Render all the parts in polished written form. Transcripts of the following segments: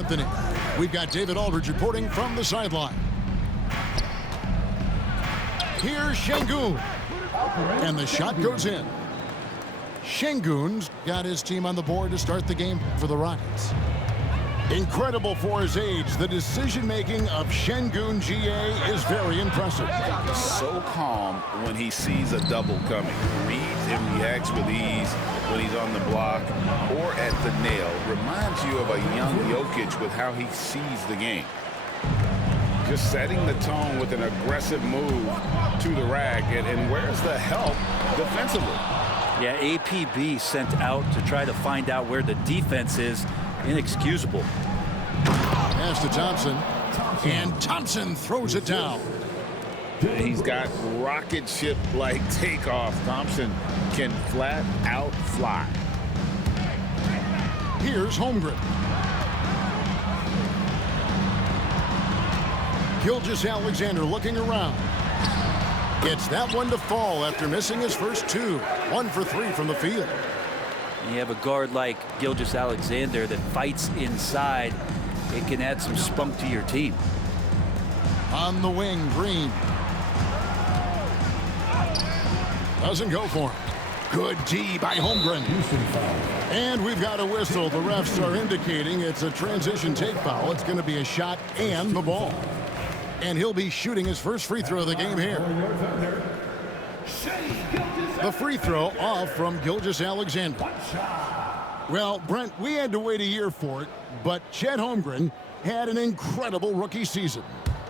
Anthony. We've got David Aldridge reporting from the sideline. Here's Şengün. And the shot goes in. Şengün's got his team on the board to start the game for the Rockets. Incredible for his age. The decision-making of Şengün GA is very impressive. So calm when he sees a double coming. Reads and reacts with ease when he's on the block or at the nail. Reminds you of a young Jokic with how he sees the game. Just setting the tone with an aggressive move to the rack. And where's the help defensively? Yeah, APB sent out to try to find out where the defense is. Inexcusable. Pass to Thompson. And Thompson throws it down. He's got rocket ship-like takeoff. Thompson can flat out fly. Here's Holmgren. Gilgeous-Alexander looking around. Gets that one to fall after missing his first two. 1 for 3 from the field. You have a guard like Gilgeous-Alexander that fights inside. It can add some spunk to your team. On the wing, Green. Doesn't go for him. Good D by Holmgren. And we've got a whistle. The refs are indicating it's a transition take foul. It's going to be a shot and the ball. And he'll be shooting his first free throw of the game here. The free throw off from Gilgeous-Alexander. Well, Brent, we had to wait a year for it, but Chet Holmgren had an incredible rookie season.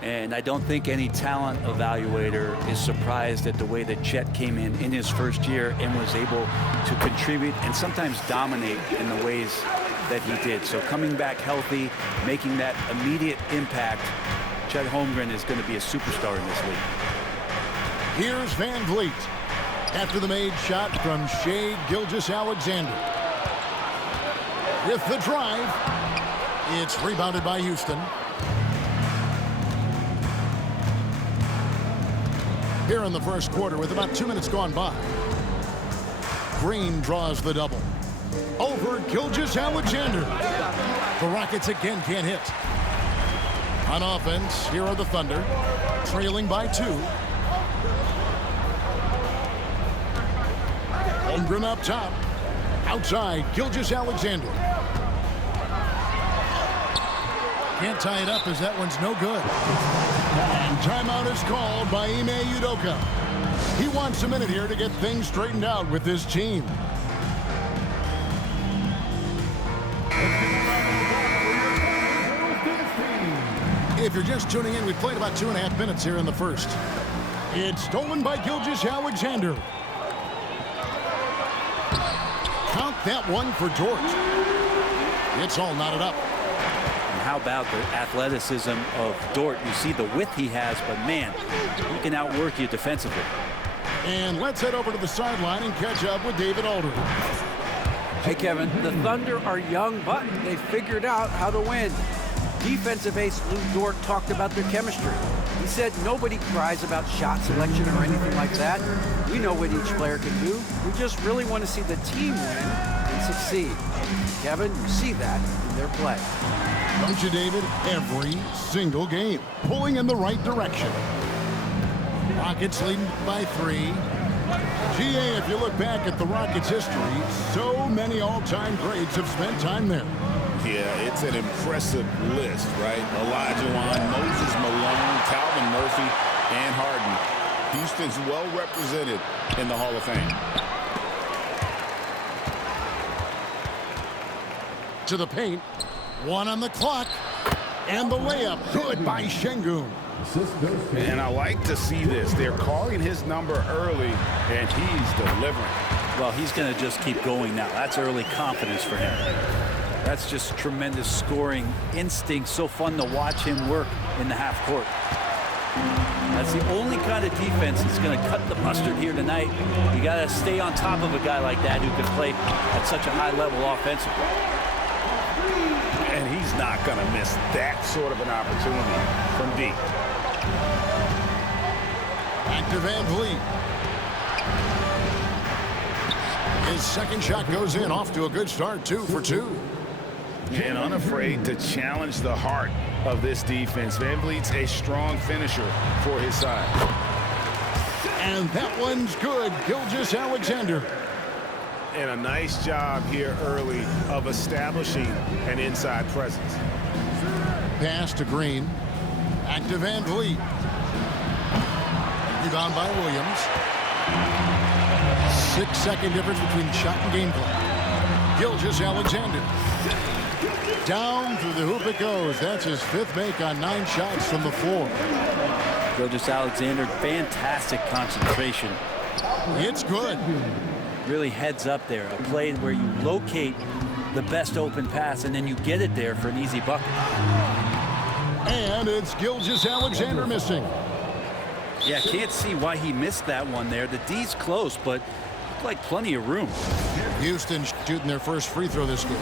And I don't think any talent evaluator is surprised at the way that Chet came in his first year and was able to contribute and sometimes dominate in the ways that he did. So coming back healthy, making that immediate impact, Chet Holmgren is going to be a superstar in this league. Here's Van Vliet after the made shot from Shai Gilgeous-Alexander. With the drive, it's rebounded by Houston. Here in the first quarter with about 2 minutes gone by. Green draws the double. Over Gilgeous-Alexander. The Rockets again can't hit. On offense, here are the Thunder, trailing by 2. Holmgren up top. Outside, Gilgeous-Alexander. Can't tie it up as that one's no good. And timeout is called by Ime Udoka. He wants a minute here to get things straightened out with his team. If you're just tuning in, we've played about 2.5 minutes here in the first. It's stolen by Gilgeous-Alexander. Count that one for Dort. It's all knotted up. And how about the athleticism of Dort? You see the width he has, but man, he can outwork you defensively. And let's head over to the sideline and catch up with David Aldridge. Hey, Kevin, the Thunder are young, but they figured out how to win. Defensive ace Lou Dort talked about their chemistry. He said nobody cries about shot selection or anything like that. We know what each player can do. We just really want to see the team win and succeed. Kevin, you see that in their play. Don't you, David? Every single game, pulling in the right direction. Rockets leading by 3. GA, if you look back at the Rockets' history, so many all-time greats have spent time there. Yeah, it's an impressive list, right? Olajuwon, Moses Malone, Calvin Murphy, and Harden. Houston's well represented in the Hall of Fame. To the paint. 1 on the clock. And the layup. Good by Şengün. And I like to see this. They're calling his number early, and he's delivering. Well, he's going to just keep going now. That's early confidence for him. That's just tremendous scoring instinct. So fun to watch him work in the half court. That's the only kind of defense that's going to cut the mustard here tonight. You got to stay on top of a guy like that who can play at such a high level offensively. And he's not going to miss that sort of an opportunity from deep. Back to Van Vliet. His second shot goes in, off to a good start, 2 for 2. and unafraid to challenge the heart of this defense. VanVleet's a strong finisher for his side. And that one's good. Gilgeous-Alexander. And a nice job here early of establishing an inside presence. Pass to Green. Back to VanVleet. Rebound by Williams. 6-second difference between shot and gameplay. Gilgeous-Alexander. Down through the hoop it goes. That's his 5th make on 9 shots from the floor. Gilgeous-Alexander, fantastic concentration. It's good. Really heads up there. A play where you locate the best open pass and then you get it there for an easy bucket. And it's Gilgeous-Alexander missing. Yeah, can't see why he missed that one there. The D's close, but looked like plenty of room. Houston shooting their first free throw this game.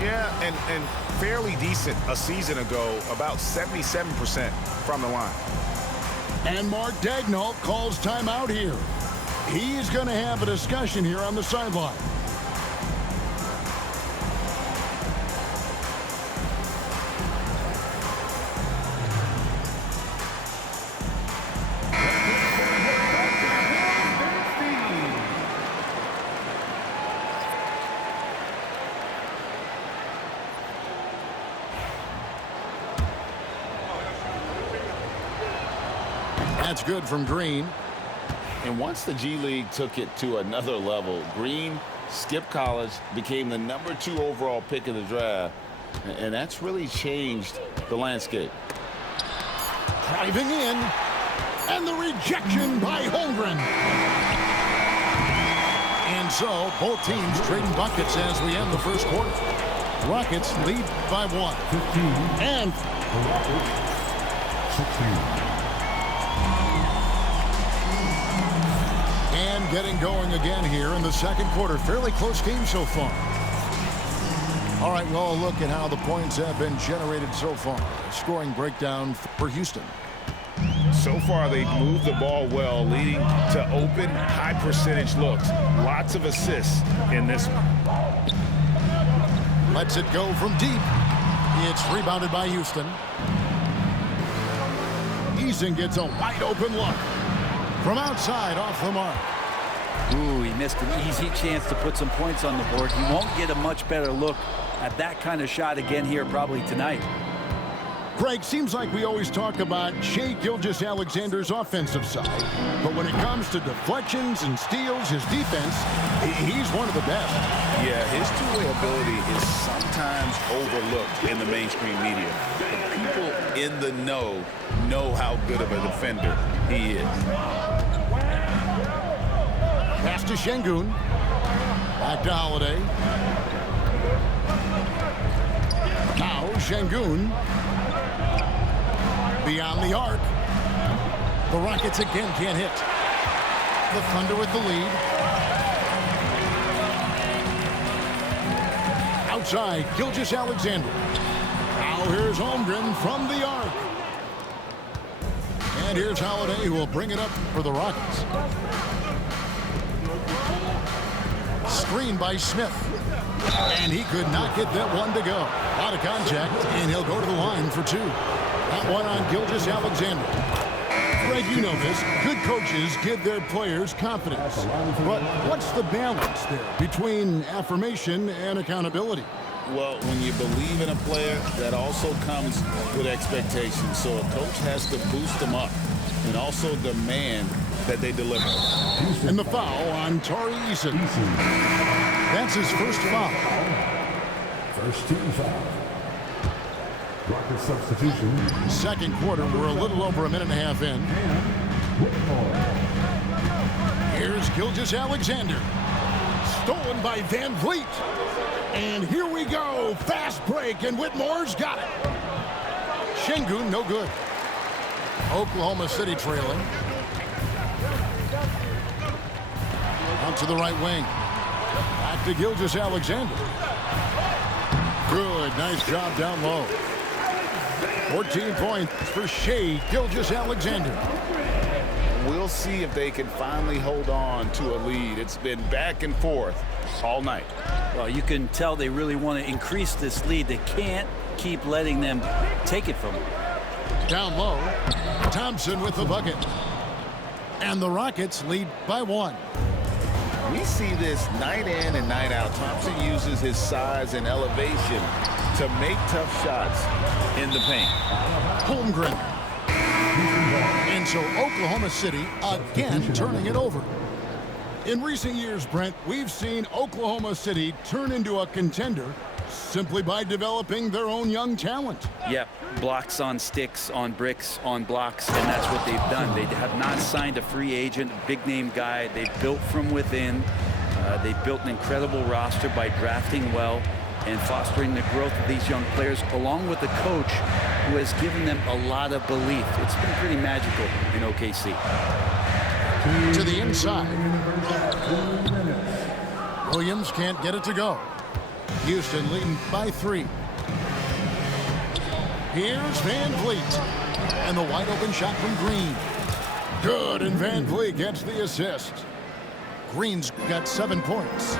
Yeah, and fairly decent a season ago, about 77% from the line. And Mark Daigneault calls timeout here. He's going to have a discussion here on the sideline. That's good from Green. And once the G League took it to another level, Green skipped college, became the #2 overall pick of the draft, and that's really changed the landscape. Driving in, and the rejection by Holmgren. And so, both teams trading buckets as we end the first quarter. Rockets lead by 1. 15. And The Rockets, 16. And getting going again here in the second quarter. Fairly close game so far. All right, well, look at how the points have been generated so far. Scoring breakdown for Houston. So far, they've moved the ball well, leading to open, high-percentage looks. Lots of assists in this one. Lets it go from deep. It's rebounded by Houston. Eason gets a wide-open look. From outside, off the mark. Ooh, he missed an easy chance to put some points on the board. He won't get a much better look at that kind of shot again here probably tonight. Craig, seems like we always talk about Shai Gilgeous-Alexander's offensive side, but when it comes to deflections and steals, his defense, he's one of the best. Yeah, his two-way ability is sometimes overlooked in the mainstream media. But people in the know how good of a defender he is. Pass to Şengün. Back to Holiday. Now Şengün. Beyond the arc. The Rockets again can't hit. The Thunder with the lead. Outside, Gilgeous-Alexander. Now here's Holmgren from the arc. And here's Holiday, who will bring it up for the Rockets. Screen by Smith. And he could not get that one to go. Out of contact, and he'll go to the line for 2. That one on Gilgeous-Alexander. Greg, you know this. Good coaches give their players confidence. But what's the balance there between affirmation and accountability? Well, when you believe in a player, that also comes with expectations. So a coach has to boost them up and also demand that they deliver. And the foul on Tari Eason. That's his first foul. First team foul. Rocket substitution. Second quarter, we're a little over a minute and a half in. Here's Gilgeous-Alexander. Stolen by VanVleet. And here we go. Fast break, and Whitmore's got it. Şengün, no good. Oklahoma City trailing. Out to the right wing. Back to Gilgeous-Alexander. Good, nice job down low. 14 points for Shai Gilgeous-Alexander. We'll see if they can finally hold on to a lead. It's been back and forth, all night. Well, you can tell they really want to increase this lead. They can't keep letting them take it from them. Down low, Thompson with the bucket. And the Rockets lead by 1. We see this night in and night out. Thompson uses his size and elevation to make tough shots in the paint. Holmgren. And so Oklahoma City again turning it over. In recent years, Brent, we've seen Oklahoma City turn into a contender simply by developing their own young talent. Yep, blocks on sticks, on bricks, on blocks, and that's what they've done. They have not signed a free agent, a big-name guy. They've built from within. They built an incredible roster by drafting well and fostering the growth of these young players, along with a coach who has given them a lot of belief. It's been pretty magical in OKC. To the inside. Williams can't get it to go. Houston leading by 3. Here's Van Vliet. And the wide open shot from Green. Good, and Van Vliet gets the assist. Green's got 7 points.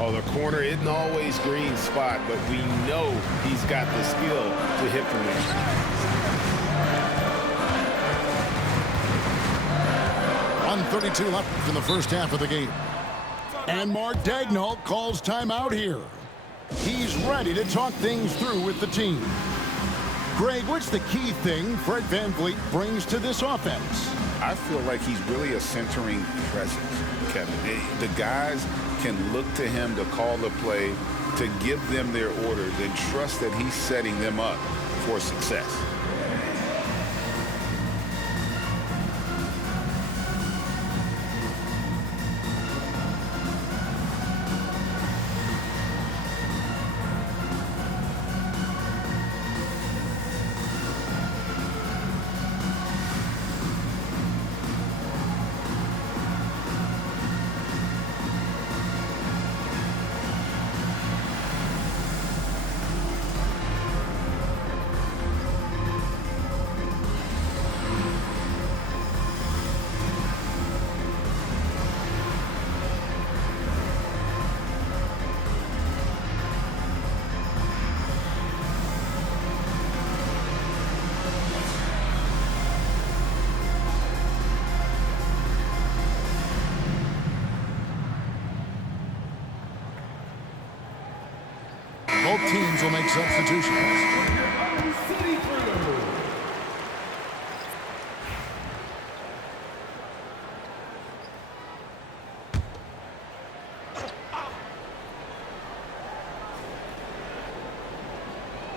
Oh, the corner isn't always Green's spot, but we know he's got the skill to hit from there. 1:32 left in the first half of the game. And Mark Daigneault calls timeout here. He's ready to talk things through with the team. Greg, what's the key thing Fred VanVleet brings to this offense? I feel like he's really a centering presence, Kevin. The guys can look to him to call the play, to give them their orders, and trust that he's setting them up for success. Both teams will make substitutions.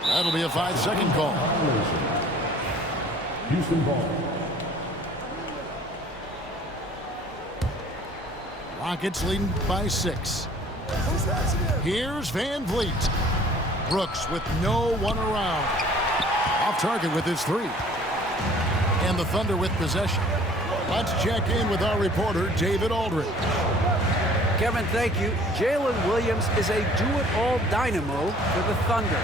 That'll be a 5-second call. Houston ball. Rockets leading by 6. Here's Van Vliet. Brooks with no one around. Off target with his 3. And the Thunder with possession. Let's check in with our reporter, David Aldridge. Kevin, thank you. Jalen Williams is a do-it-all dynamo for the Thunder.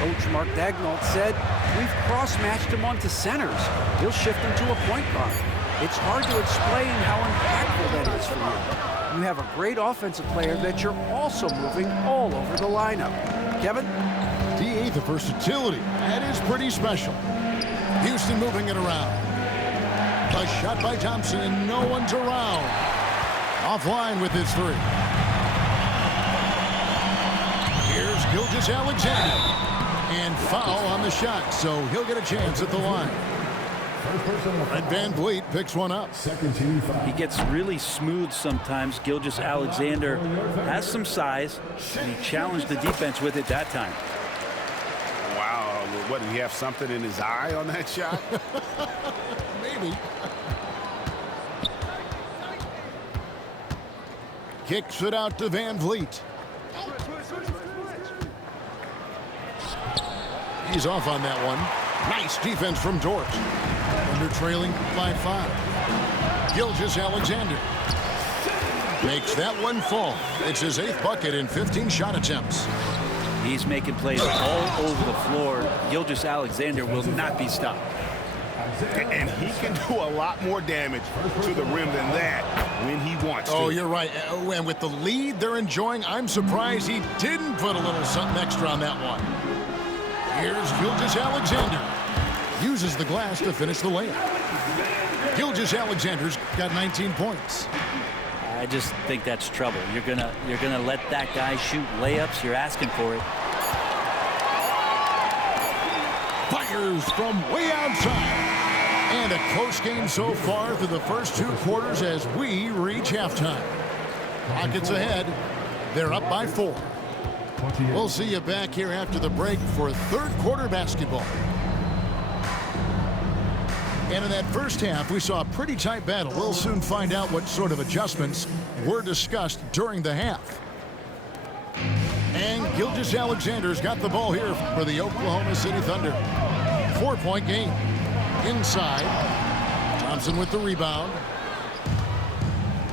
Coach Mark Daigneault said, "We've cross-matched him onto centers. He'll shift him to a point guard. It's hard to explain how impactful that is for you. You have a great offensive player that you're also moving all over the lineup." Kevin? D8, the versatility. That is pretty special. Houston moving it around. A shot by Thompson, and no one's around. Offline with his 3. Here's Gilgeous-Alexander. And foul on the shot, so he'll get a chance at the line. And Van Vliet picks one up. Second team foul. He gets really smooth sometimes. Gilgeous-Alexander has some size, and he challenged the defense with it that time. Wow, what, did he have something in his eye on that shot? Maybe. Kicks it out to Van Vliet. He's off on that one. Nice defense from Dort. Under trailing by 5. Gilgeous-Alexander makes that one fall. It's his 8th bucket in 15 shot attempts. He's making plays all over the floor. Gilgeous-Alexander will not be stopped. And he can do a lot more damage to the rim than that when he wants to. Oh, you're right. And with the lead they're enjoying, I'm surprised he didn't put a little something extra on that one. Here's Gilgeous-Alexander. Uses the glass to finish the layup. Gilgeous-Alexander's got 19 points. I just think that's trouble. You're gonna let that guy shoot layups. You're asking for it. Fires from way outside. And a close game so far through the first 2 quarters as we reach halftime. Rockets ahead. They're up by 4. We'll see you back here after the break for third quarter basketball. And in that first half, we saw a pretty tight battle. We'll soon find out what sort of adjustments were discussed during the half. And Gilgeous-Alexander's got the ball here for the Oklahoma City Thunder. 4-point game. Inside. Thompson with the rebound.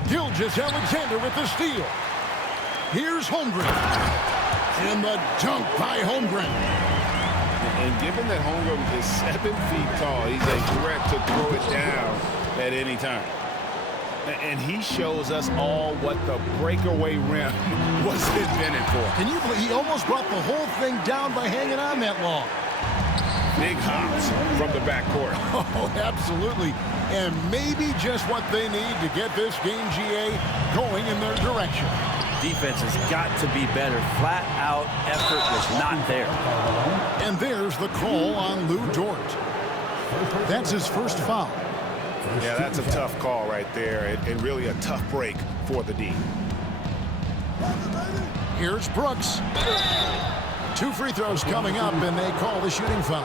Gilgeous-Alexander with the steal. Here's Holmgren. And the dunk by Holmgren. And given that Holmgren is 7 feet tall, he's a threat to throw it down at any time. And he shows us all what the breakaway rim was invented for. Can you believe he almost brought the whole thing down by hanging on that long? Big hops from the backcourt. Oh, absolutely. And maybe just what they need to get this game, GA, going in their direction. Defense has got to be better. Flat out effort was not there. And there's the call on Lou Dort. That's his first foul. Yeah, that's a tough call right there, and really a tough break for the D. Here's Brooks. 2 free throws coming up, and they call the shooting foul.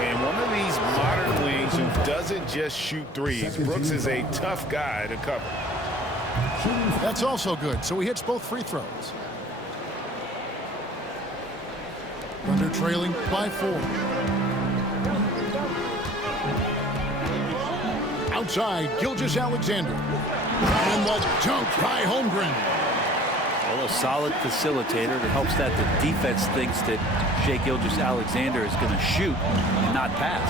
And one of these modern wings who doesn't just shoot threes. Brooks is a tough guy to cover. That's also good, so he hits both free throws. Thunder trailing by 4. Outside, Gilgeous-Alexander. And the dunk by Holmgren. Well, a solid facilitator that helps that the defense thinks that Shai Gilgeous-Alexander is going to shoot and not pass.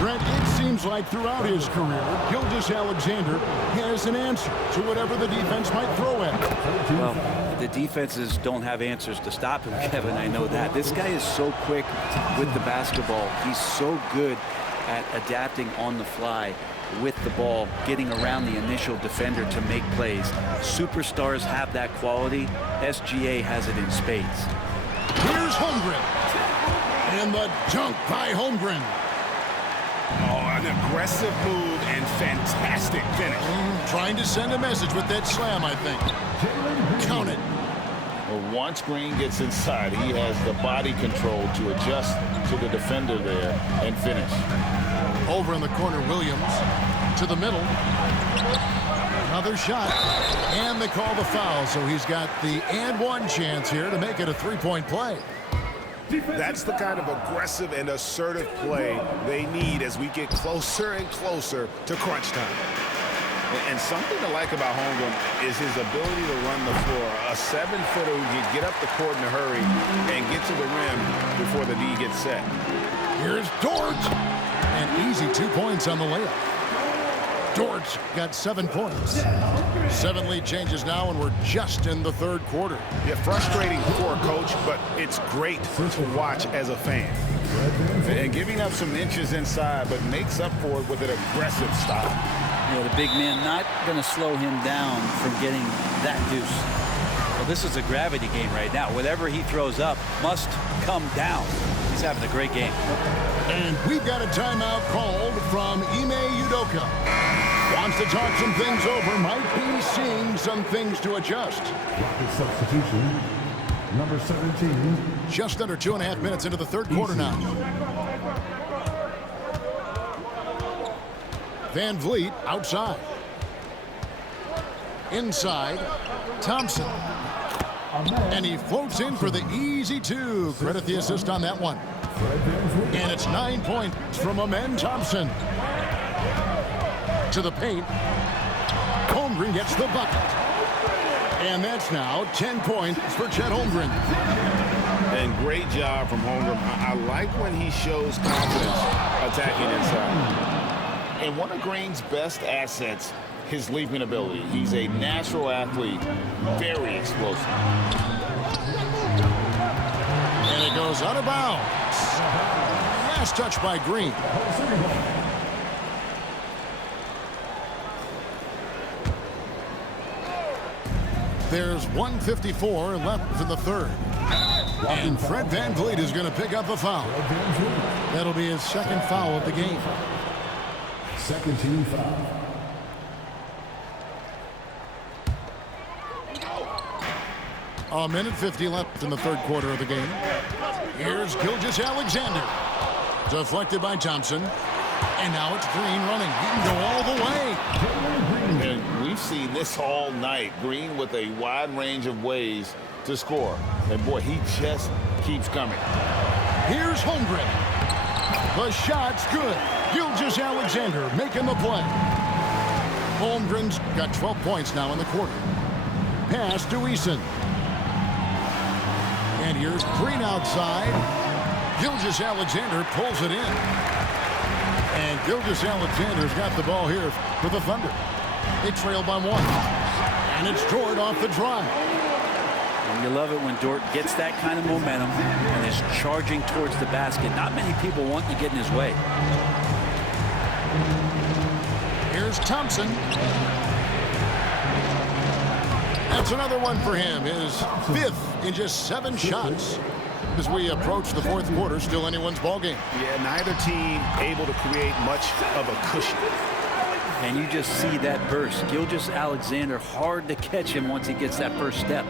Brent, it seems like throughout his career, Gilgeous-Alexander has an answer to whatever the defense might throw at him. Well, the defenses don't have answers to stop him, Kevin. I know that. This guy is so quick with the basketball. He's so good at adapting on the fly with the ball, getting around the initial defender to make plays. Superstars have that quality. SGA has it in spades. Here's Holmgren. And the dunk by Holmgren. Oh, an aggressive move and fantastic finish. Trying to send a message with that slam, I think. Count it. Well, once Green gets inside, he has the body control to adjust to the defender there and finish. Over in the corner, Williams to the middle. Another shot. And they call the foul, so he's got the and one chance here to make it a 3-point play. That's the kind of aggressive and assertive play they need as we get closer and closer to crunch time. And something to like about Holmgren is his ability to run the floor. A 7-footer who can get up the court in a hurry and get to the rim before the D gets set. Here's Dort. And easy 2 points on the layup. Dort got 7 points. 7 lead changes now, and we're just in the third quarter. Yeah, frustrating for a coach, but it's great to watch as a fan. And giving up some inches inside, but makes up for it with an aggressive stop. Yeah, the big man not going to slow him down from getting that deuce. Well, this is a gravity game right now. Whatever he throws up must come down. He's having a great game. And we've got a timeout called from Ime Udoka. Wants to talk some things over. Might be seeing some things to adjust. Rocket substitution, number 17. Just under 2.5 minutes into the third quarter now. Van Vliet outside. Inside, Thompson. And he floats in for the easy 2. Credit the assist on that one. And it's 9 points from Amen Thompson. To the paint. Holmgren gets the bucket. And that's now 10 points for Chet Holmgren. And great job from Holmgren. I like when he shows confidence attacking inside. And one of Green's best assets, his leaping ability. He's a natural athlete, very explosive. And it goes out of bounds. Last touch by Green. There's 1:54 left in the third. And Fred VanVleet is going to pick up a foul. That'll be his second foul of the game. Second team foul. A minute 50 left in the third quarter of the game. Here's Gilgeous-Alexander. Deflected by Thompson. And now it's Green running. He can go all the way. And we've seen this all night. Green with a wide range of ways to score. And boy, he just keeps coming. Here's Holmgren. The shot's good. Gilgeous-Alexander making the play. Holmgren's got 12 points now in the quarter. Pass to Eason. And here's Green outside. Gilgeous-Alexander pulls it in. And Gilgeous-Alexander's got the ball here for the Thunder. They trail by one. And it's Dort off the drive. And you love it when Dort gets that kind of momentum and is charging towards the basket. Not many people want to get in his way. Here's Thompson. That's another one for him. His fifth in just 7 shots. As we approach the fourth quarter, still anyone's ball game. Yeah, neither team able to create much of a cushion. And you just see that burst. Gilgeous-Alexander, hard to catch him once he gets that first step.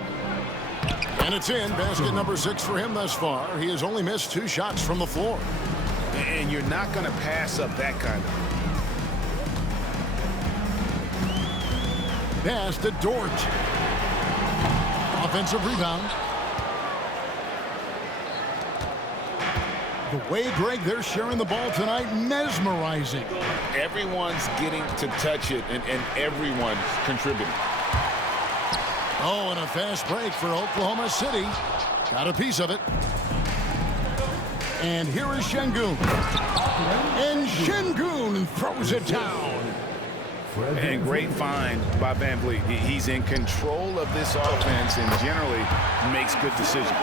And it's in. Basket number 6 for him thus far. He has only missed 2 shots from the floor. And you're not going to pass up that kind of. Pass to Dort. Offensive rebound. The way, Greg, they're sharing the ball tonight, mesmerizing. Everyone's getting to touch it, and everyone's contributing. Oh, and a fast break for Oklahoma City. Got a piece of it. And here is Şengün. And Şengün throws it down. And great find by VanVleet. He's in control of this offense and generally makes good decisions.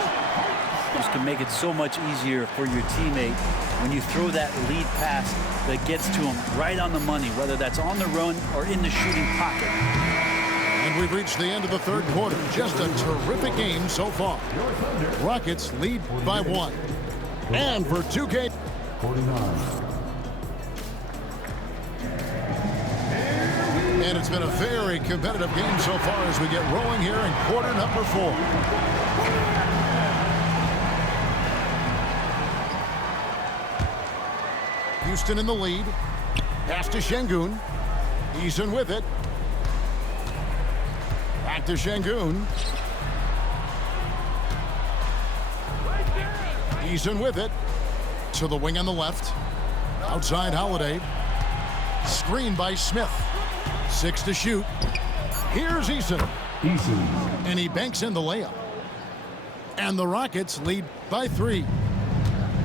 Just can make it so much easier for your teammate when you throw that lead pass that gets to him right on the money, whether that's on the run or in the shooting pocket. And we've reached the end of the third quarter. Just a terrific game so far. Rockets lead by 1. And for 2K. 49. And it's been a very competitive game so far as we get rolling here in quarter number 4. Houston in the lead. Pass to Şengün. Eason with it. Back to Şengün. Eason with it. To the wing on the left. Outside Holiday. Screen by Smith. 6 to shoot. Here's Eason. And he banks in the layup. And the Rockets lead by 3.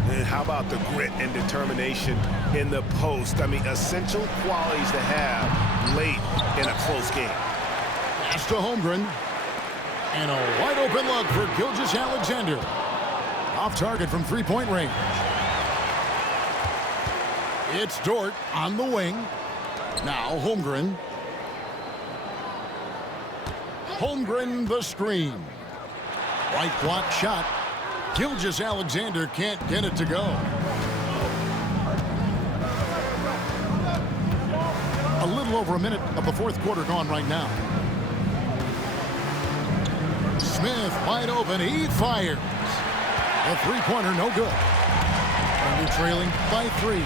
And how about the grit and determination in the post? I mean, essential qualities to have late in a close game. Pass to Holmgren. And a wide open look for Gilgeous-Alexander. Off target from 3-point range. It's Dort on the wing. Now Holmgren. Holmgren the screen. White block shot. Gilgeous-Alexander can't get it to go. A little over a minute of the fourth quarter gone right now. Smith wide open. He fires. The three-pointer no good. And we're trailing by 3.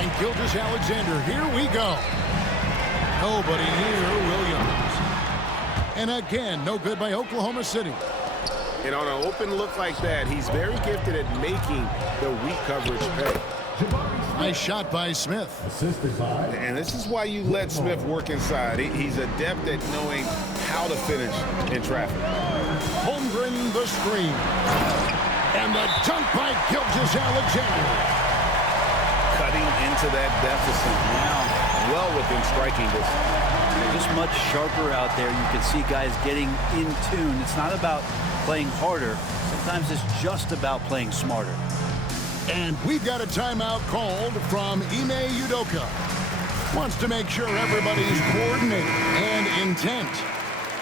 And Gilgeous-Alexander, here we go. Nobody near Williams. And again, no good by Oklahoma City. And on an open look like that, he's very gifted at making the weak coverage pay. Nice shot by Smith. Assisted by. And this is why you let Smith work inside. He's adept at knowing how to finish in traffic. Holmgren the screen. And the dunk by Gilgeous-Alexander. Cutting into that deficit now, well within striking distance. Just much sharper out there. You can see guys getting in tune. It's not about playing harder. Sometimes it's just about playing smarter. And we've got a timeout called from Ime Udoka. Wants to make sure everybody's coordinated and intent.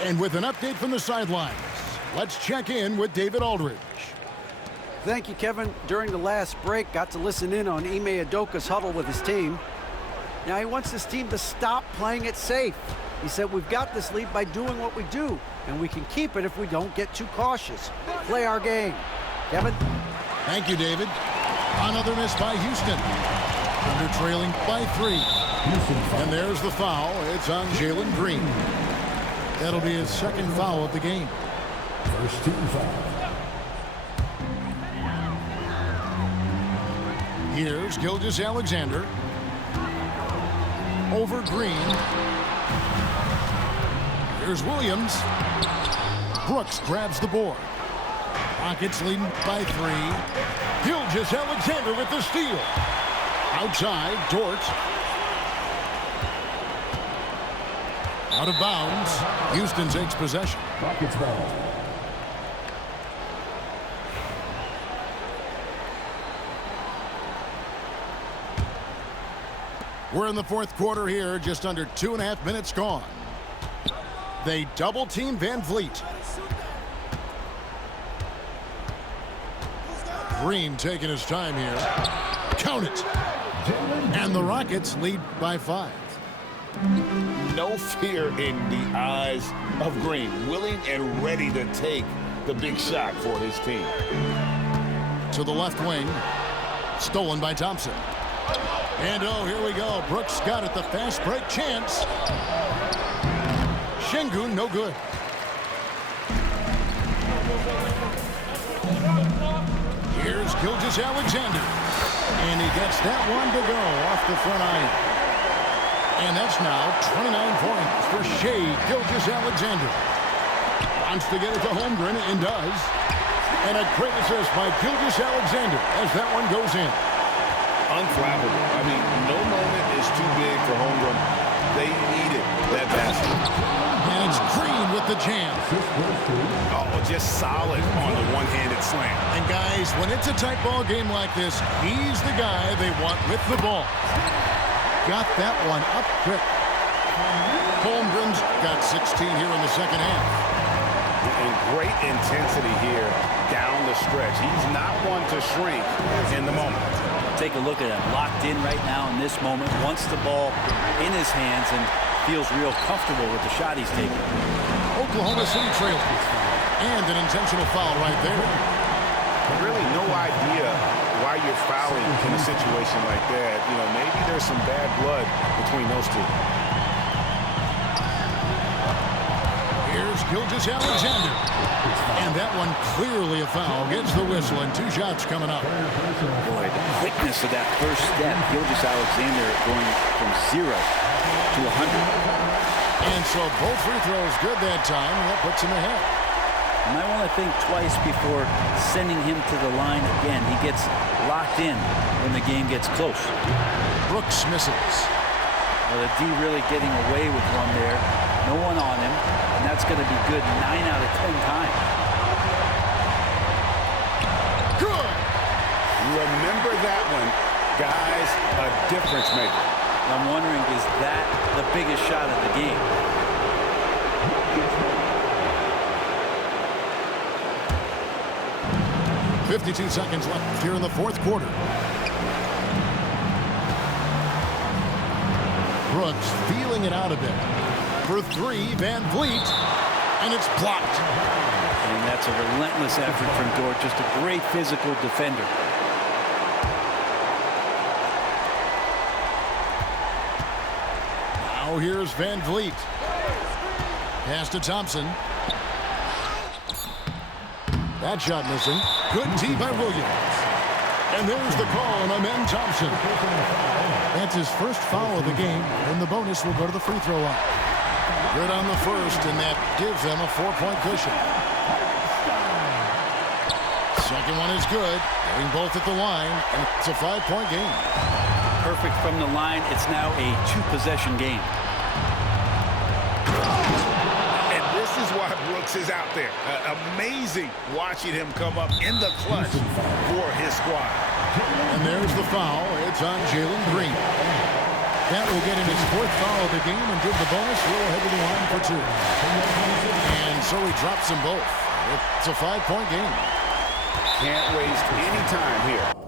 And with an update from the sidelines, let's check in with David Aldridge. Thank you, Kevin. During the last break, got to listen in on Ime Udoka's huddle with his team. Now he wants his team to stop playing it safe. He said, we've got this lead by doing what we do, and we can keep it if we don't get too cautious. Play our game. Kevin? Thank you, David. Another miss by Houston. Thunder trailing by 3. And there's the foul. It's on Jalen Green. That'll be his second foul of the game. First team foul. Here's Gilgeous-Alexander. Over Green. Here's Williams. Brooks grabs the board. Rockets leading by 3. Gilgeous-Alexander with the steal. Outside, Dort. Out of bounds. Houston takes possession. Rockets ball. We're in the fourth quarter here, just under 2.5 minutes gone. They double-team Van Vliet. Green taking his time here. Count it. And the Rockets lead by 5. No fear in the eyes of Green. Willing and ready to take the big shot for his team. To the left wing. Stolen by Thompson. And oh, here we go. Brooks got it. The fast break chance. Şengün, no good. Here's Gilgeous-Alexander. And he gets that one to go off the front iron. And that's now 29 points for Shai Gilgeous-Alexander. Wants to get it to Holmgren and does. And a great assist by Gilgeous-Alexander as that one goes in. Unflappable. I mean, no moment is too big for Holmgren. They needed that basket. And it's Green with the jam. Oh, just solid on the one-handed slam. And guys, when it's a tight ball game like this, he's the guy they want with the ball. Got that one up quick. Holmgren's got 16 here in the second half. And great intensity here down the stretch. He's not one to shrink in the moment. Take a look at him, locked in right now in this moment, wants the ball in his hands and feels real comfortable with the shot he's taking. Oklahoma City trailing. And an intentional foul right there. Really no idea why you're fouling in a situation like that. You know, maybe there's some bad blood between those two. Here's Gilgeous-Alexander. And that one clearly a foul. Gets the whistle and 2 shots coming up. Boy, the quickness of that first step. Gilgeous-Alexander going from 0 to 100. And so both free throws good that time. And that puts him ahead. You might want to think twice before sending him to the line again. He gets locked in when the game gets close. Brooks misses. Well, the D really getting away with one there. No one on him. And that's going to be good 9 out of 10 times. Good. Remember that one, guys, a difference maker. I'm wondering, is that the biggest shot of the game? .52 seconds left here in the fourth quarter. Brooks feeling it out a bit. For 3, Van Vliet. And it's blocked. And that's a relentless effort from Dort. Just a great physical defender. Now here's Van Vliet. Pass to Thompson. That shot missing. Good D by Williams. And there's the call on Amen Thompson. That's his first foul of the game, and the bonus will go to the free throw line. Good on the first, and that gives them a 4-point cushion. Second one is good. Getting both at the line, and it's a 5-point game. Perfect from the line. It's now a 2-possession game. And this is why Brooks is out there. Amazing watching him come up in the clutch for his squad. And there's the foul. It's on Jalen Green. That will get him his 4th foul of the game and give the bonus. He'll head to the line for 2. And so he drops them both. It's a 5-point game. Can't waste any time here.